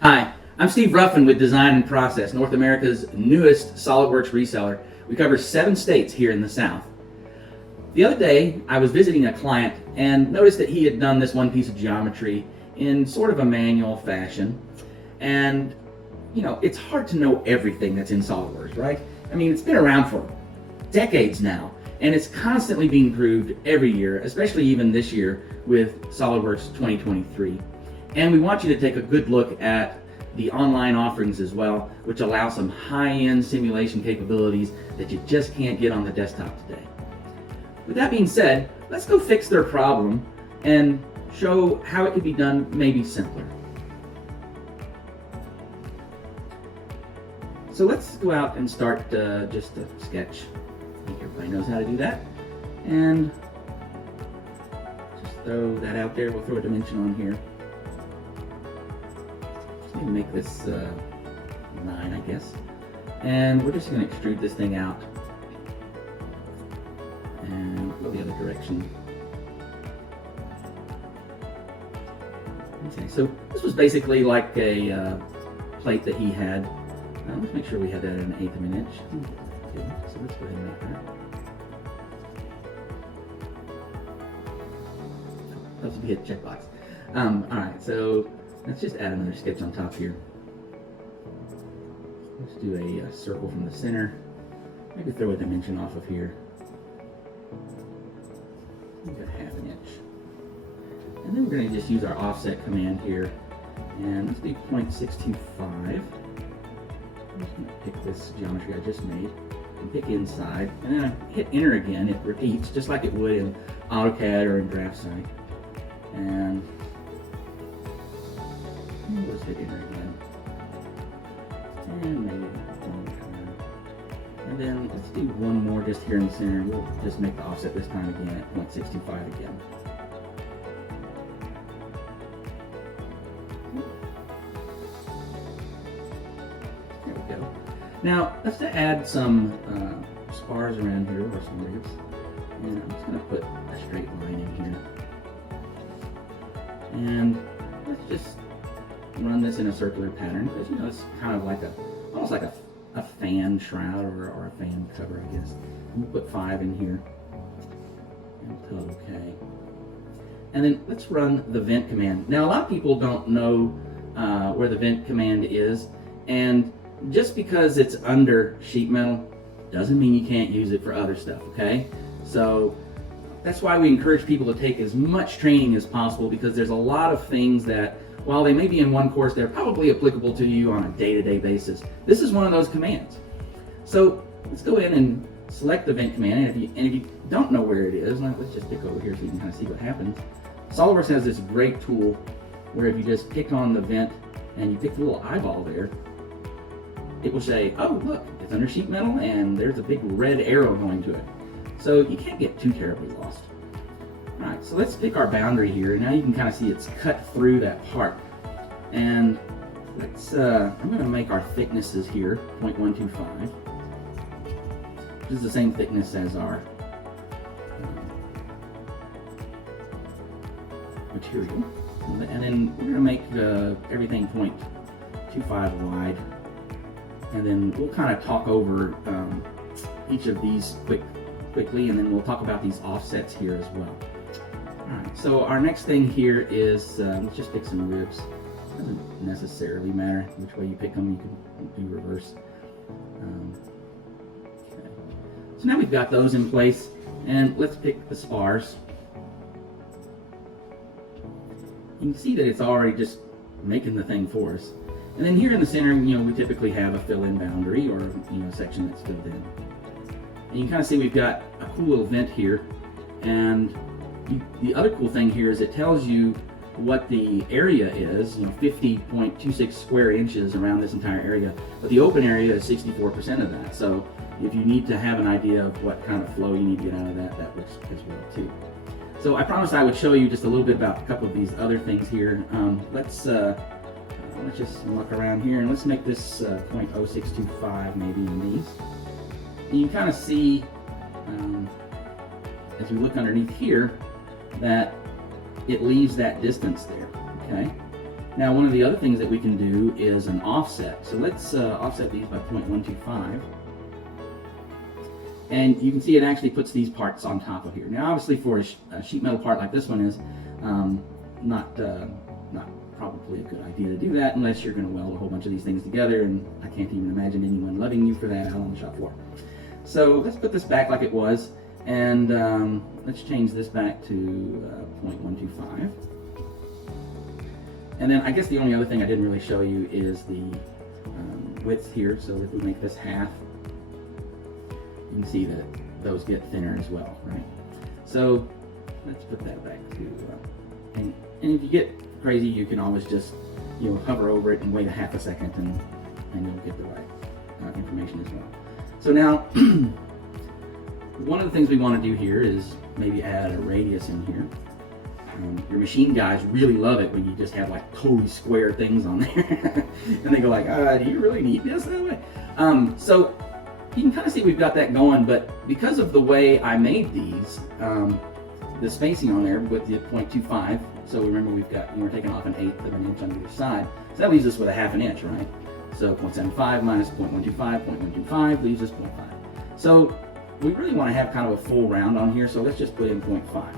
Hi, I'm Steve Ruffin with Design and Process, North America's newest SolidWorks reseller. We cover 7 states here in the South. The other day, I was visiting a client and noticed that he had done this one piece of geometry in sort of a manual fashion. And, it's hard to know everything that's in SolidWorks, right? I mean, it's been around for decades now, and it's constantly being improved every year, especially even this year with SolidWorks 2023. And we want you to take a good look at the online offerings as well, which allow some high-end simulation capabilities that you just can't get on the desktop today. With that being said, let's go fix their problem and show how it could be done maybe simpler. So let's go out and start just a sketch. I think everybody knows how to do that. And just throw that out there. We'll throw a dimension on here. Make this 9, I guess, and we're just going to extrude this thing out and go the other direction. Okay, so this was basically like a plate that he had. Let's make sure we had that at 1/8 of an inch. Okay, so let's go ahead and make that. That would be a checkbox. All right, so let's just add another sketch on top here. Let's do a circle from the center. Maybe throw a dimension off of here. Maybe 1/2 inch. And then we're going to just use our offset command here. And let's do 0.625. I'm just going to pick this geometry I just made and pick inside. And then I hit enter again. It repeats just like it would in AutoCAD or in DraftSight. And let's hit enter again. And maybe one more time. And then let's do one more just here in the center. We'll just make the offset this time again at 0.625 again. There we go. Now let's add some spars around here, or some ribs. And I'm just going to put a straight line in here. And let's just run this in a circular pattern because it's kind of like almost like a fan shroud or a fan cover, I guess. And we'll put 5 in here and put OK. And then let's run the vent command. Now a lot of people don't know where the vent command is, and just because it's under sheet metal doesn't mean you can't use it for other stuff, okay? So that's why we encourage people to take as much training as possible, because there's a lot of things that, while they may be in one course, they're probably applicable to you on a day-to-day basis. This is one of those commands. So let's go in and select the vent command, and if you don't know where it is, let's just pick over here so you can kind of see what happens. SolidWorks has this great tool where if you just pick on the vent and you pick the little eyeball there, it will say, oh look, it's under sheet metal and there's a big red arrow going to it. So you can't get too terribly lost. Alright, so let's pick our boundary here. Now you can kind of see it's cut through that part. And let's, I'm going to make our thicknesses here 0.125. This is the same thickness as our material. And then we're going to make everything 0.25 wide. And then we'll kind of talk over each of these quickly, and then we'll talk about these offsets here as well. Alright, so our next thing here is, let's just pick some ribs. Doesn't necessarily matter which way you pick them, you can do reverse. Okay. So now we've got those in place, and let's pick the spars. You can see that it's already just making the thing for us. And then here in the center, we typically have a fill-in boundary, or a section that's filled in. And you can kind of see we've got a cool little vent here, and the other cool thing here is it tells you what the area is, 50.26 square inches around this entire area, but the open area is 64% of that. So if you need to have an idea of what kind of flow you need to get out of that, that works as well too. So I promised I would show you just a little bit about a couple of these other things here. Let's just look around here and let's make this 0.0625 maybe in these. And you can kind of see as we look underneath here that it leaves that distance there, okay? Now, one of the other things that we can do is an offset. So let's offset these by 0.125. And you can see it actually puts these parts on top of here. Now, obviously, for a sheet metal part like this one is not probably a good idea to do that unless you're going to weld a whole bunch of these things together, and I can't even imagine anyone loving you for that out on the shop floor. So let's put this back like it was, and let's change this back to 0.125. And then I guess the only other thing I didn't really show you is the width here. So if we make this half, you can see that those get thinner as well, right? So let's put that back to, and if you get crazy, you can always just, you know, hover over it and wait a half a second, and you'll get the right information as well. So now, one of the things we want to do here is maybe add a radius in here. Your machine guys really love it when you just have like totally square things on there, and they go like, "Do you really need this that way?" So you can kind of see we've got that going, but because of the way I made these, the spacing on there with the 0.25. So remember, we're taking off 1/8 of an inch on either side, so that leaves us with a ½ inch, right? So 0.75 minus 0.125, 0.125 leaves us 0.5. So we really want to have kind of a full round on here, so let's just put in 0.5.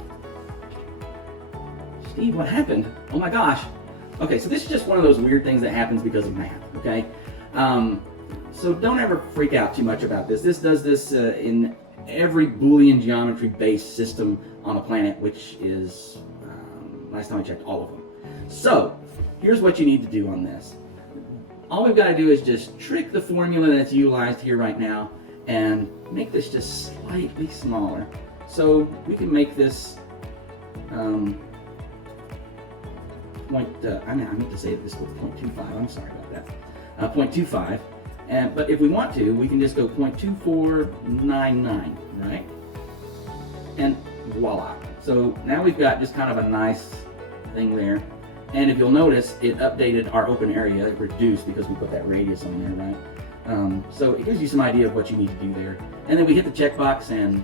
Steve, what happened? Oh my gosh. Okay, so this is just one of those weird things that happens because of math, okay? So don't ever freak out too much about this. This does this in every Boolean geometry-based system on the planet, which is, last time I checked, all of them. So here's what you need to do on this. All we've got to do is just trick the formula that's utilized here right now and make this just slightly smaller. So we can make this I meant to say this was 0.25. I'm sorry about that. 0.25. But if we want to, we can just go 0.2499, right? And voila. So now we've got just kind of a nice thing there. And if you'll notice, it updated our open area. It reduced because we put that radius on there, right? So it gives you some idea of what you need to do there. And then we hit the checkbox, and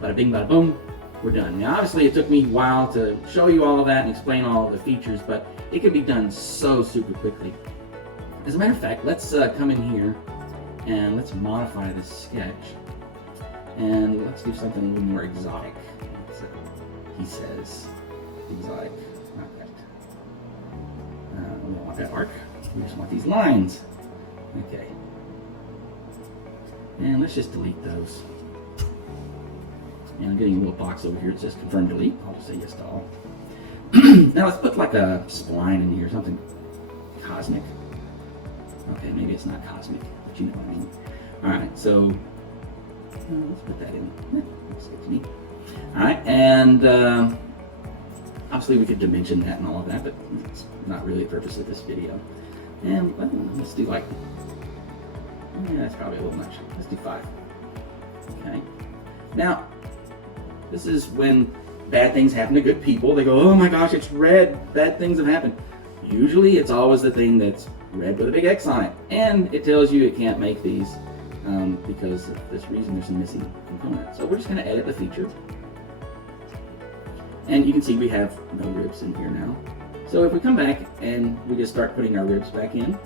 bada bing, bada boom, we're done. Now, obviously, it took me a while to show you all of that and explain all of the features, but it can be done so super quickly. As a matter of fact, let's come in here and let's modify this sketch, and let's do something a little more exotic. He says exotic, not that. We don't want that arc. We just want these lines. Okay. And let's just delete those. And I'm getting a little box over here that says confirm delete. I'll just say yes to all. Now let's put like a spline in here, something cosmic. Okay, maybe it's not cosmic, but you know what I mean. Alright, so let's put that in. Looks good to me. Alright, and obviously we could dimension that and all of that, but it's not really the purpose of this video. And let's do like, yeah, that's probably a little much. Let's do 5. Okay. Now, this is when bad things happen to good people. They go, oh my gosh, it's red. Bad things have happened. Usually it's always the thing that's red with a big X on it. And it tells you it can't make these because of this reason there's some missing components. So we're just going to edit the feature. And you can see we have no ribs in here now. So if we come back and we just start putting our ribs back in,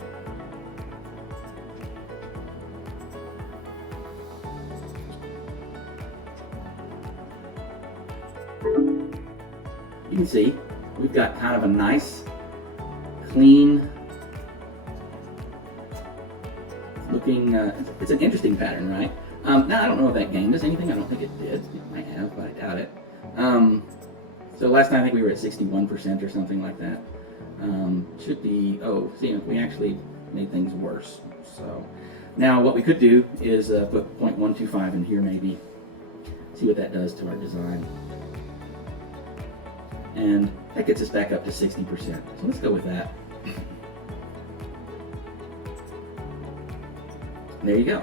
you can see we've got kind of a nice, clean looking, it's an interesting pattern, right? Now I don't know if that game does anything. I don't think it did. It might have, but I doubt it. So last time I think we were at 61% or something like that. Should be, oh, see, we actually made things worse. So now what we could do is put 0.125 in here maybe, see what that does to our design. And that gets us back up to 60%. So let's go with that. There you go.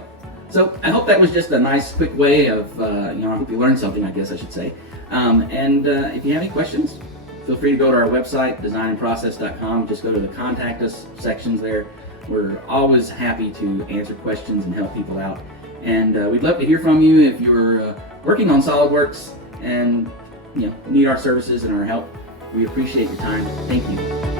So I hope that was just a nice quick way of, I hope you learned something, I guess I should say. If you have any questions, feel free to go to our website, designandprocess.com. Just go to the contact us sections there. We're always happy to answer questions and help people out. And we'd love to hear from you if you're working on SolidWorks and need our services and our help. We appreciate your time. Thank you.